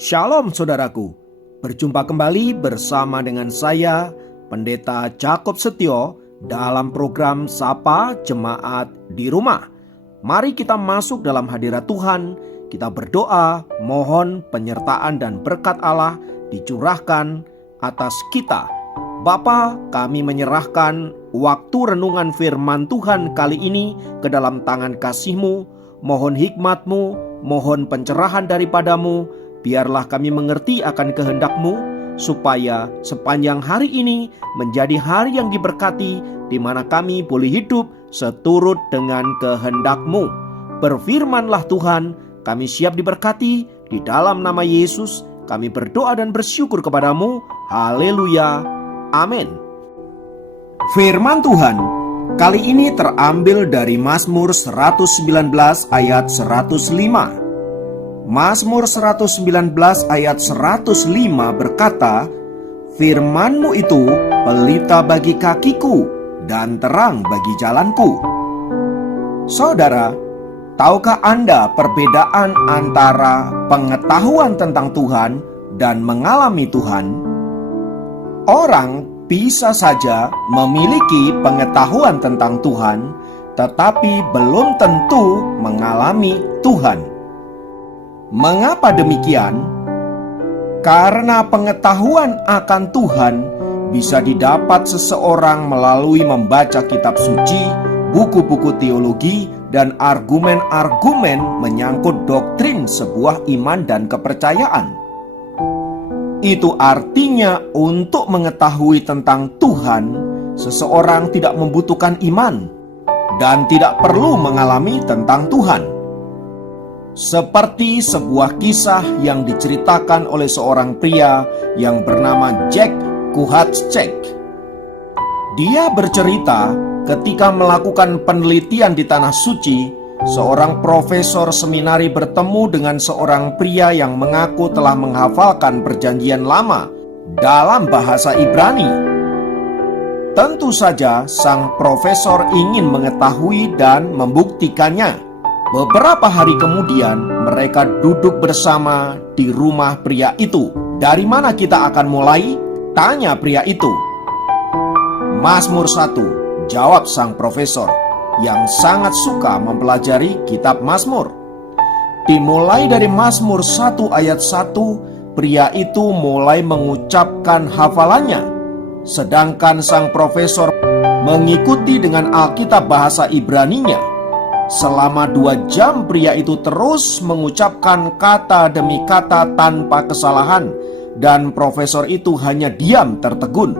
Shalom saudaraku, berjumpa kembali bersama dengan saya, Pendeta Jakob Setio, dalam program Sapa Jemaat di Rumah. Mari kita masuk dalam hadirat Tuhan, kita berdoa, mohon penyertaan dan berkat Allah dicurahkan atas kita. Bapa, kami menyerahkan waktu renungan firman Tuhan kali ini ke dalam tangan kasih-Mu. Mohon hikmat-Mu, mohon pencerahan daripadamu. Biarlah kami mengerti akan kehendak-Mu, supaya sepanjang hari ini menjadi hari yang diberkati, di mana kami boleh hidup seturut dengan kehendak-Mu. Berfirmanlah Tuhan, kami siap diberkati. Di dalam nama Yesus kami berdoa dan bersyukur kepadamu. Haleluya, amin. Firman Tuhan kali ini terambil dari Mazmur 119 ayat 105. Mazmur 119 ayat 105 berkata, "Firman-Mu itu pelita bagi kakiku dan terang bagi jalanku." Saudara, tahukah Anda perbedaan antara pengetahuan tentang Tuhan dan mengalami Tuhan? Orang bisa saja memiliki pengetahuan tentang Tuhan, tetapi belum tentu mengalami Tuhan. Mengapa demikian? Karena pengetahuan akan Tuhan bisa didapat seseorang melalui membaca kitab suci, buku-buku teologi, dan argumen-argumen menyangkut doktrin sebuah iman dan kepercayaan. Itu artinya untuk mengetahui tentang Tuhan, seseorang tidak membutuhkan iman dan tidak perlu mengalami tentang Tuhan. Seperti sebuah kisah yang diceritakan oleh seorang pria yang bernama Jack Kuhatschek. Dia bercerita ketika melakukan penelitian di Tanah Suci, seorang profesor seminari bertemu dengan seorang pria yang mengaku telah menghafalkan Perjanjian Lama dalam bahasa Ibrani. Tentu saja sang profesor ingin mengetahui dan membuktikannya. Beberapa hari kemudian mereka duduk bersama di rumah pria itu. "Dari mana kita akan mulai?" tanya pria itu. "Mazmur 1," jawab sang profesor yang sangat suka mempelajari kitab Mazmur. Dimulai dari Mazmur 1 ayat 1, pria itu mulai mengucapkan hafalannya. Sedangkan sang profesor mengikuti dengan Alkitab bahasa Ibraninya. Selama 2 jam pria itu terus mengucapkan kata demi kata tanpa kesalahan, dan profesor itu hanya diam tertegun.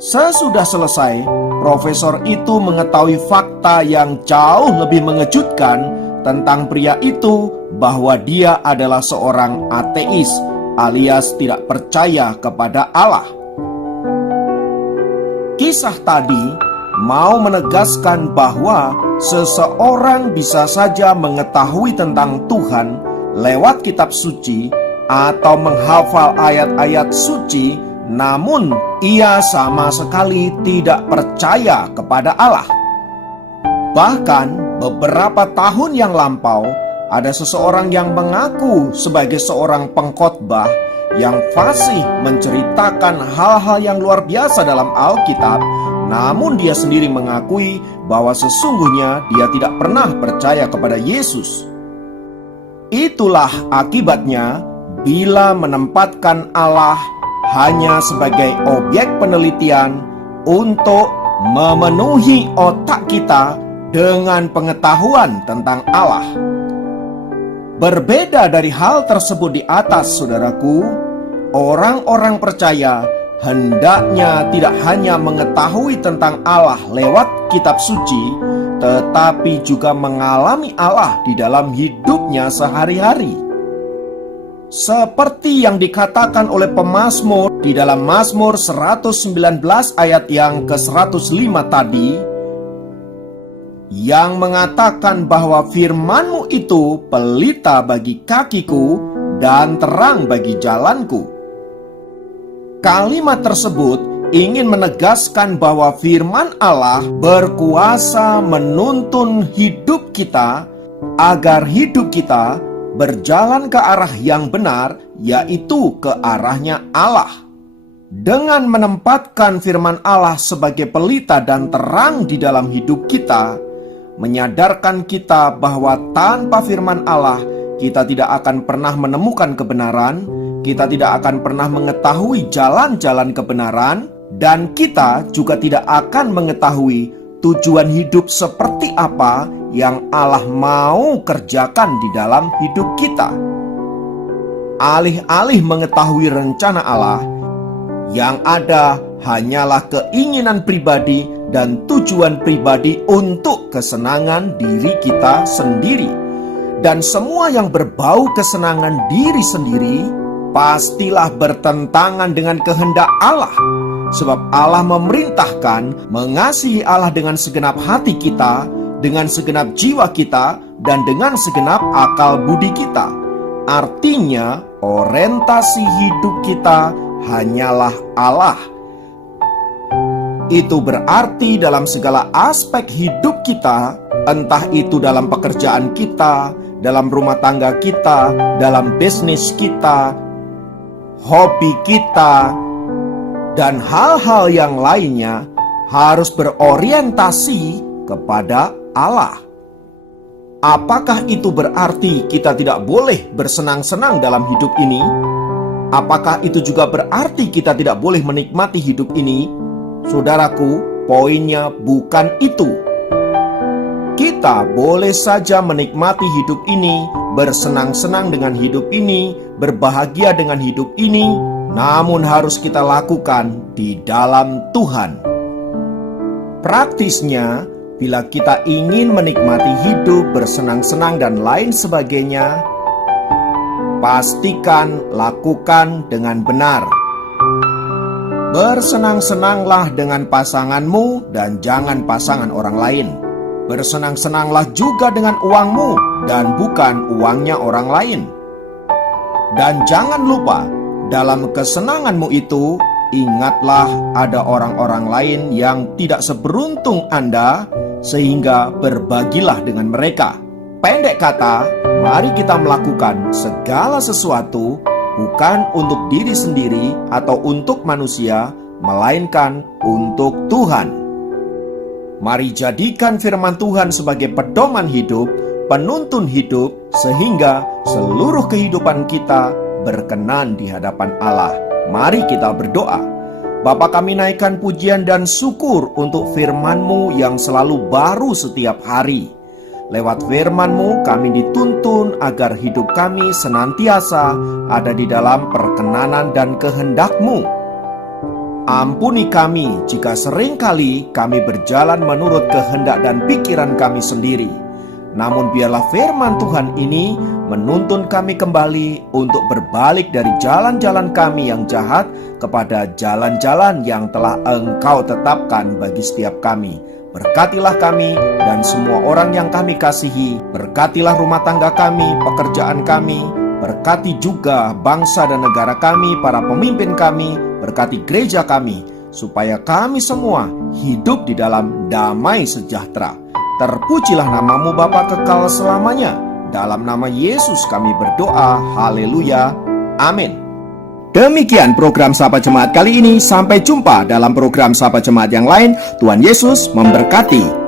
Sesudah selesai, profesor itu mengetahui fakta yang jauh lebih mengejutkan tentang pria itu, bahwa dia adalah seorang ateis alias tidak percaya kepada Allah. Kisah tadi mau menegaskan bahwa seseorang bisa saja mengetahui tentang Tuhan lewat kitab suci atau menghafal ayat-ayat suci, namun ia sama sekali tidak percaya kepada Allah. Bahkan beberapa tahun yang lampau, ada seseorang yang mengaku sebagai seorang pengkhotbah yang fasih menceritakan hal-hal yang luar biasa dalam Alkitab, namun dia sendiri mengakui bahwa sesungguhnya dia tidak pernah percaya kepada Yesus. Itulah akibatnya bila menempatkan Allah hanya sebagai objek penelitian untuk memenuhi otak kita dengan pengetahuan tentang Allah. Berbeda dari hal tersebut di atas, saudaraku, orang-orang percaya hendaknya tidak hanya mengetahui tentang Allah lewat kitab suci, tetapi juga mengalami Allah di dalam hidupnya sehari-hari. Seperti yang dikatakan oleh pemazmur di dalam Mazmur 119 ayat yang ke-105 tadi, yang mengatakan bahwa firman-Mu itu pelita bagi kakiku dan terang bagi jalanku. Kalimat tersebut ingin menegaskan bahwa firman Allah berkuasa menuntun hidup kita agar hidup kita berjalan ke arah yang benar, yaitu ke arahnya Allah. Dengan menempatkan firman Allah sebagai pelita dan terang di dalam hidup kita, menyadarkan kita bahwa tanpa firman Allah, kita tidak akan pernah menemukan kebenaran, kita tidak akan pernah mengetahui jalan-jalan kebenaran, dan kita juga tidak akan mengetahui tujuan hidup seperti apa yang Allah mau kerjakan di dalam hidup kita. Alih-alih mengetahui rencana Allah, yang ada hanyalah keinginan pribadi dan tujuan pribadi untuk kesenangan diri kita sendiri. Dan semua yang berbau kesenangan diri sendiri pastilah bertentangan dengan kehendak Allah. Sebab Allah memerintahkan mengasihi Allah dengan segenap hati kita, dengan segenap jiwa kita, dan dengan segenap akal budi kita. Artinya, orientasi hidup kita hanyalah Allah. Itu berarti dalam segala aspek hidup kita, entah itu dalam pekerjaan kita, dalam rumah tangga kita, dalam bisnis kita, hobi kita, dan hal-hal yang lainnya, harus berorientasi kepada Allah. Apakah itu berarti kita tidak boleh bersenang-senang dalam hidup ini? Apakah itu juga berarti kita tidak boleh menikmati hidup ini? Saudaraku, poinnya bukan itu. Kita boleh saja menikmati hidup ini, bersenang-senang dengan hidup ini, berbahagia dengan hidup ini, namun harus kita lakukan di dalam Tuhan. Praktisnya, bila kita ingin menikmati hidup, bersenang-senang dan lain sebagainya, pastikan lakukan dengan benar. Bersenang-senanglah dengan pasanganmu dan jangan pasangan orang lain. Bersenang-senanglah juga dengan uangmu dan bukan uangnya orang lain. Dan jangan lupa, dalam kesenanganmu itu, ingatlah ada orang-orang lain yang tidak seberuntung Anda, sehingga berbagilah dengan mereka. Pendek kata, mari kita melakukan segala sesuatu bukan untuk diri sendiri atau untuk manusia, melainkan untuk Tuhan. Mari jadikan firman Tuhan sebagai pedoman hidup, penuntun hidup, sehingga seluruh kehidupan kita berkenan di hadapan Allah. Mari kita berdoa. Bapa, kami naikkan pujian dan syukur untuk firman-Mu yang selalu baru setiap hari. Lewat firman-Mu kami dituntun agar hidup kami senantiasa ada di dalam perkenanan dan kehendak-Mu. Ampuni kami jika seringkali kami berjalan menurut kehendak dan pikiran kami sendiri. Namun biarlah firman Tuhan ini menuntun kami kembali untuk berbalik dari jalan-jalan kami yang jahat kepada jalan-jalan yang telah Engkau tetapkan bagi setiap kami. Berkatilah kami dan semua orang yang kami kasihi. Berkatilah rumah tangga kami, pekerjaan kami. Berkati juga bangsa dan negara kami, para pemimpin kami. Berkati gereja kami, supaya kami semua hidup di dalam damai sejahtera. Terpujilah nama-Mu Bapa kekal selamanya. Dalam nama Yesus kami berdoa. Haleluya. Amin. Demikian program Sapa Jemaat kali ini. Sampai jumpa dalam program Sapa Jemaat yang lain. Tuhan Yesus memberkati.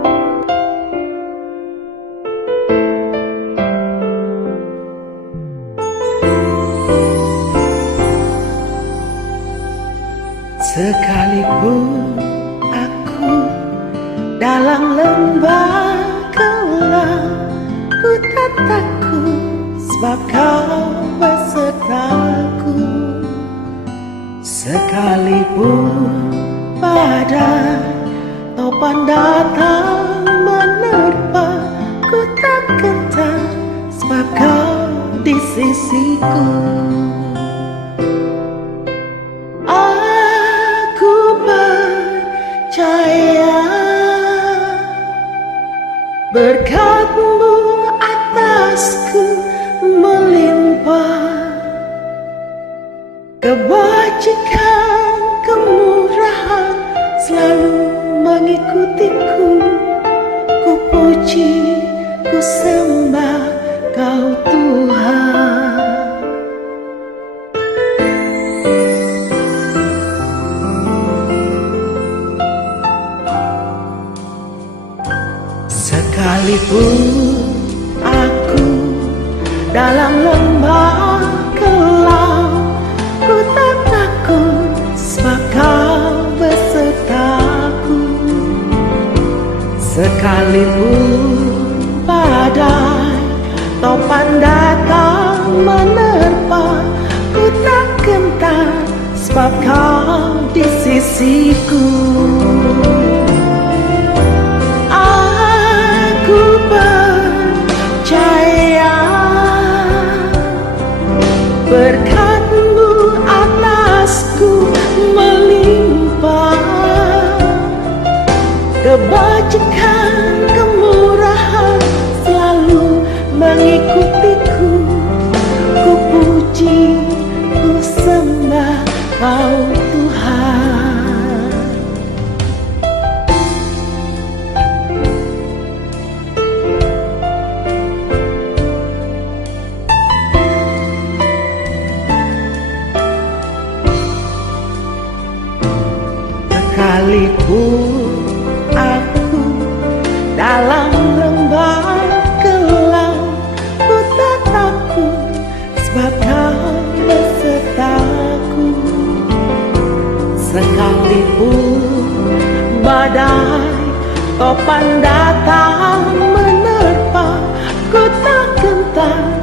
Sekalipun aku dalam lembah gelap, ku tak takut sebab Kau besertaku. Sekalipun badai topan datang menerpa, ku tak gentar sebab Kau di sisiku. Aku percaya berkat-Mu atasku melimpah. Kebajikan, kemurahan selalu mengikutiku. Ku puji, ku sembah Kau Tuhan. dalam lembah kelam. Ku tak takut sebab kau besertaku. Sekalipun badai topan datang menerpa, ku tak gentar sebab kau di sisiku. Aku percaya berkat-Mu atasku melimpah, kebajikan, kemurahan selalu mengikutiku. Ku puji, ku sembah Kau Tuhan. Sekalipun aku dalam lembah kelam, ku tak takut sebab Kau besertaku. Sekalipun badai topan datang menerpa, ku tak gentar